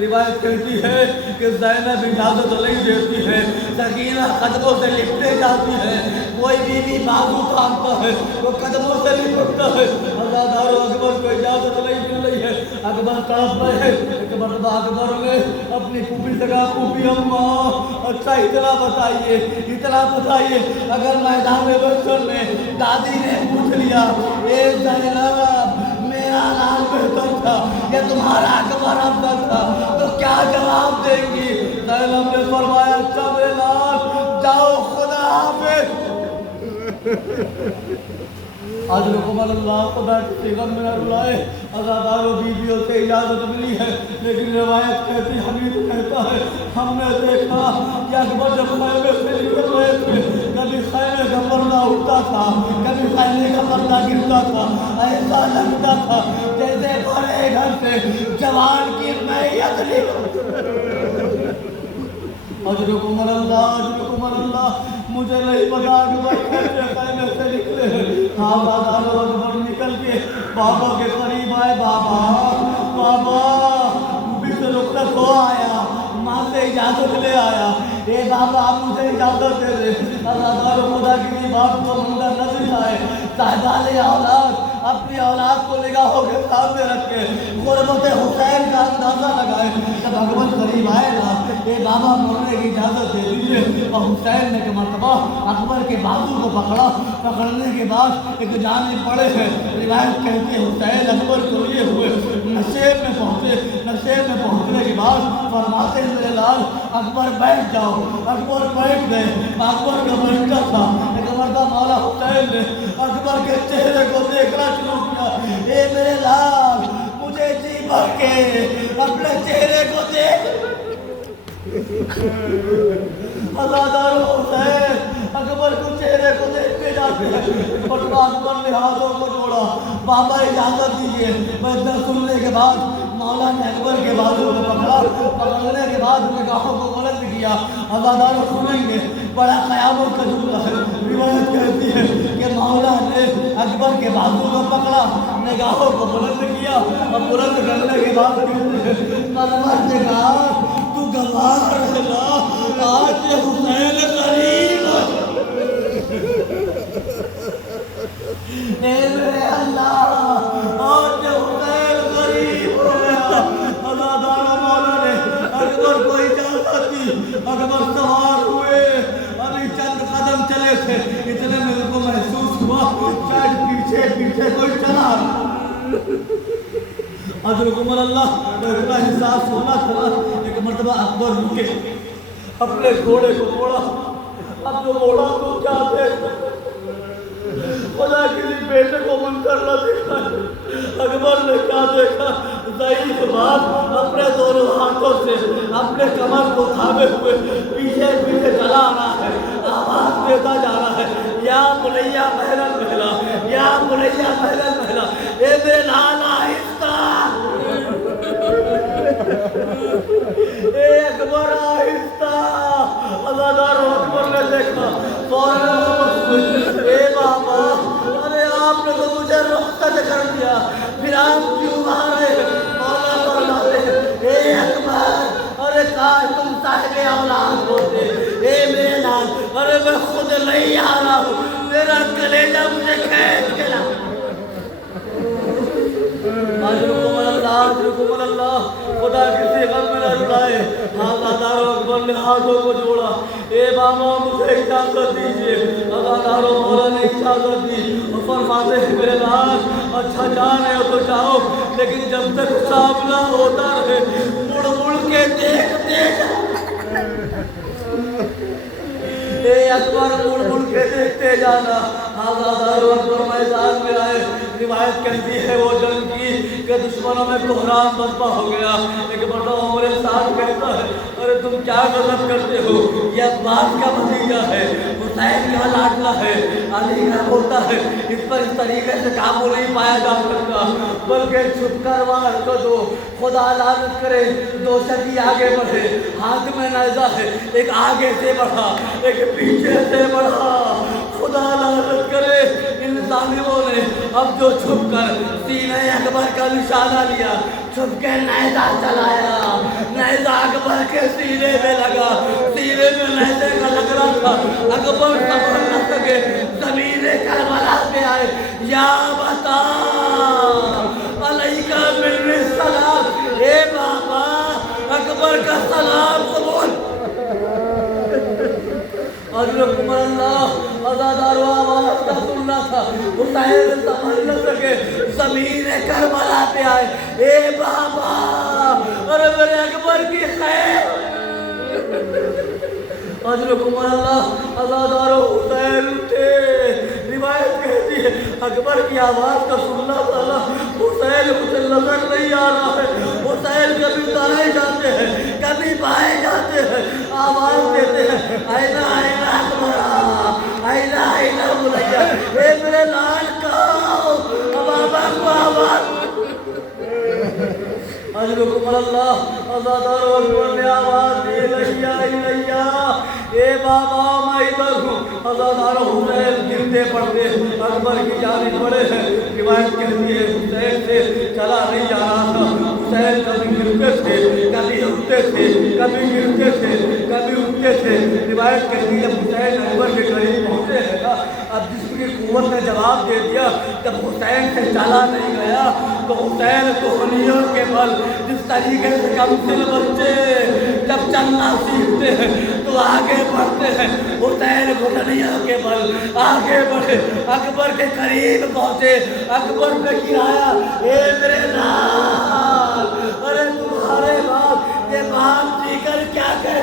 روایت کہتی ہے کہ زینب اجازت نہیں دیتی ہے، سکینہ قدموں سے لپٹے جاتی ہے، کوئی بیوی بازو تھامتا ہے وہ قدموں سے لپٹتا ہے، عزادار اکبر کو اجازت نہیں مل رہی ہے، اکبر تڑپ رہے ہیں۔ ایک مرتبہ اکبر نے اپنی پھوپھی سے کہا پھوپھی اماں اچھا اتنا بتائیے اگر میدان محشر میں دادی نے پوچھ لیا اے زینب میرا لال بہتر تھا یا تمہارا اکبر افضل تھا تو کیا جواب دیں گی؟ زینب نے فرمایا اچھا میرے لال جاؤ خدا حافظ۔ اجرکم اللہ، خدا کی غم میں رلائے۔ عزادار و بیویوں سے اجازت ملی ہے، لیکن روایت کہتی حمید کہتا ہے ہم نے دیکھا کہ اکبر جب خیمے سے نکل رہے تھے کبھی خیمے کا پردہ اٹھتا تھا کبھی خیمے کا پردہ گرتا تھا، ایسا لگتا تھا جیسے بڑے گھر سے جوان کی میت اجرکم اللہ، مجھے نہیں پتا اکبر کیسے خیمے سے نکلے ہیں۔ عزادار و اکبر نکل کے بابا کے قریب آئے، بابا بھی سے رخصت ہو آیا، ماں سے اجازت لے آیا، اے بابا آپ مجھے اجازت دے دے۔ عزادار و خدا کی بات کو منظر نظر آئے، صاحبان اولاد اپنی اولاد کو نگاہوں کے سامنے رکھے غربت حسین کا اندازہ لگائے۔ جب اکبر قریب آئے گا اے بابا مرنے کی اجازت دے دیجیے، اور حسین نے ایک مرتبہ اکبر کے بازو کو پکڑنے کے بعد ایک جانب پڑے ہیں۔ روایت کہتے ہیں حسین اکبر کو لیے ہوئے نشیب میں پہنچنے کے بعد فرماتے ہیں میرے لال اکبر بیٹھ جاؤ، اکبر بیٹھ گئے، اکبر کا بیٹھا تھا۔ ایک مرتبہ مولا حسین نے اکبر کے چہرے کو دیکھنا شروع کیا، اے میرے لال مجھے جی بھر کے اپنے چہرے کو دیکھ۔ عزادار حسین اکبر کو چہرے کو دیکھتے جاتے ہیں، اکبر نے ہاتھوں کو جوڑا، بابا اجازت دیجیے۔ میں سننے کے بعد مولا نے اکبر کے بازو کو پکڑنے کے بعد نگاہوں کو بلند کیا۔ عزادار سنیں گے بڑا قیامت کا جملہ ہے۔ روایت کہتی ہے کہ مولا نے اکبر کے بازو کو پکڑا، نگاہوں کو بلند کیا، اور بلند کرنے کے بعد اکبر نے کہا تو گوار رہنا آج حسین قریب اے میرے اللہ آج حسین قریب ہوا۔ عزادار مولا نے اکبر کو اجازت دی، اکبر سوار ہوئے، ابھی چند قدم چلے تھے، اتنے میں ان کو محسوس ہوا شاید پیچھے کوئی چلا۔ اجرکم اللہ، اتنا احساس ہونا تھا۔ ایک مرتبہ اکبر رکے، اپنے گھوڑے کو موڑا، اب جو موڑا تو کیا دیکھا، خدا کے لیے بیٹے کو منظر نہ دیکھا۔ اکبر نے کیا دیکھا، ضعیف بات اپنے دونوں ہاتھوں سے اپنے کمر کو تھامے ہوئے پیچھے چلا آ رہا ہے، آواز دیتا جا رہا ہے یا بنیا محرم محلا، یا بنیا محرم محلا، اے میرے لال آہستہ، اے اکبر آہستہ۔ عزادار اکبر نے دیکھا، فوراً اے بابا ارے آپ نے تو مجھے رخصت کر دیا، پھر آپ کیوں مارے؟ مولا فرماتے اے اکبر ارے کاش تم صاحب اولاد ہوتے، اے میرے لال ارے میں خود نہیں آ رہا ہوں، میرا کلیجہ مجھے کھینچ کے لا۔ اجرکم اللہ، خدا کسی غم میں نہ رلائے۔ عزادار اکبر نے ہاتھوں کو جوڑا، اے بابا مجھے اجازت دیجیے۔ عزادار مولا نے اجازت دی، اور فرماتے ہیں میرے لال اچھا جا رہے ہو تو جاؤ، لیکن جب تک سامنا ہوتا رہے مڑ کے دیکھتے اے اکبر مڑ کے دیکھتے جانا۔ عزادار اکبر میدان میں آئے، روایت کہتی ہے وہ جنگ کی کہ دشمنوں میں بحران برپا ہو گیا۔ ایک مرتبہ عمر سعد کہتا ہے ارے تم کیا غلط کرتے ہو، یہ عباس کا بھتیجا ہے، حسین کا لاڈلا ہے، علی کا ہوتا ہے، اس پر اس طریقے سے قابو نہیں پایا جا سکتا، بلکہ چھپ کر وار کر دو، خدا لعنت کرے دو شکی آگے بڑھے، ہاتھ میں نیزہ ہے، ایک آگے سے بڑھا ایک پیچھے سے بڑھا، خدا لعنت کرے ان ظالموں نے اب جو چھپ کر سینہ اکبر کا نشانہ لیا، چھپ کے نیزہ چلایا، نیزہ اکبر کے سینے میں لگا، سینے میں نیزے کا لگ رہا تھا، اکبر سفر نہ سکے، زمین کربلا پہ آئے، یا بتا علیکہ من السلام، اے بابا اکبر کا سلام قبول۔ حضرت اللہ ازادار و آواز کا سننا تھا، حسین سمجھ نہ سکے، زمین کربلا پہ آئے، اے بابا ارے میرے اکبر کی خیر۔ حضرت اللہ ازادار و حسین اٹھے، روایت کہتی ہے اکبر کی آواز کا سننا تھا، حسین مجھے نظر نہیں آ رہا ہے، حسین کبھی دائیں جاتے ہیں کبھی بائیں جاتے ہیں، آواز دیتے ہیں آئینہ آئینہ اکبر آئینہ آئینہ بلیا، اے میرے لال کا بابا کو آواز۔ حضرت اللہ ازادار و اکبر نے آواز دی، لیا لیا اے بابا میں ادھر ہوں۔ ازادار و حسین گرتے پڑتے اکبر کی جانب بڑے ہیں، روایت کہتی ہے حسین سے چلا نہیں جا رہا تھا، حسین کبھی گرتے تھے کبھی اٹھتے تھے، کبھی گرتے تھے کبھی اٹھتے تھے، روایت کہتی ہے حسین اکبر کے قریب پہنچے ہیں نا، اب جسم کی قوت نے جواب دے دیا، جب حسین سے چلا نہیں گیا تو حسین کوہنیوں کے بل، جس طریقے سے کمسن بچے جب چلنا سیکھتے ہیں تو آگے بڑھتے ہیں، حسین گھٹنیوں کے بل آگے بڑھے، اکبر کے قریب پہنچے، اکبر پہ گرایا، اے میرے لال ارے تمہارے باپ یہ باپ جی کر کیا کہ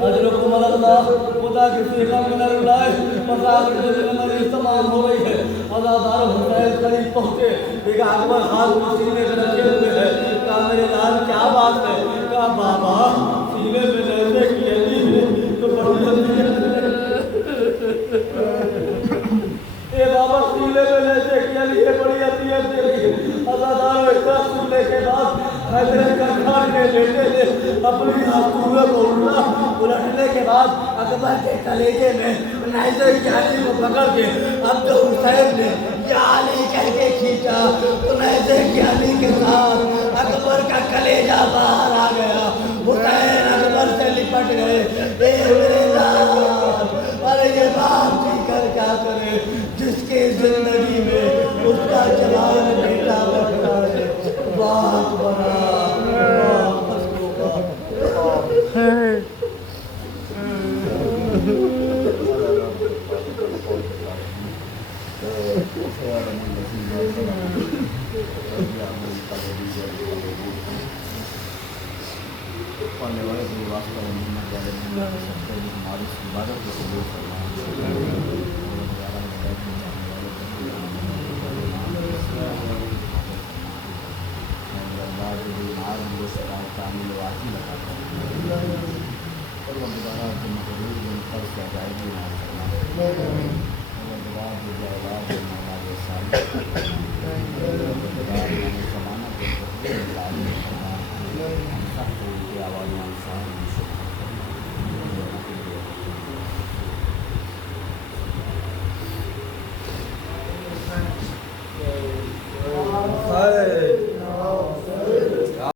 حضرت اللہ خدا کسی کا من اللہ مذاق میں تمام ہو رہی ہے، ازادار حسین قریب پہنچے، دیکھا اکبر ہاتھ کو سینے میں رکھے ہوئے ہے، کہا میرے لال کیا بات ہے، کہا بابا سینے میں نیزے کی علی ہے تو بڑی جلدی اے بابا سینے میں نیزے کی علی ہے بڑی عطیت دے رہی ہے۔ ازادار اکبر سننے کے بعد حیدر کرکھان نے لیٹے تھے اپنی ہاتھوں کو الٹنے کے بعد اکبر کے کلیجے میں نیزے کی علی کو پکڑ کے اب جو حسین نے یا علی کہہ کے کھینچا تو نیزے کی علی کے ساتھ اکبر کا کلیجہ باہر آ گیا، حسین اکبر سے لپٹ گئے، اے میرے لال ارے یہ باپ جی کر کیا کرے جس کی زندگی میں اس کا جوان بیٹا بچتا ہے، بہت بڑا بہت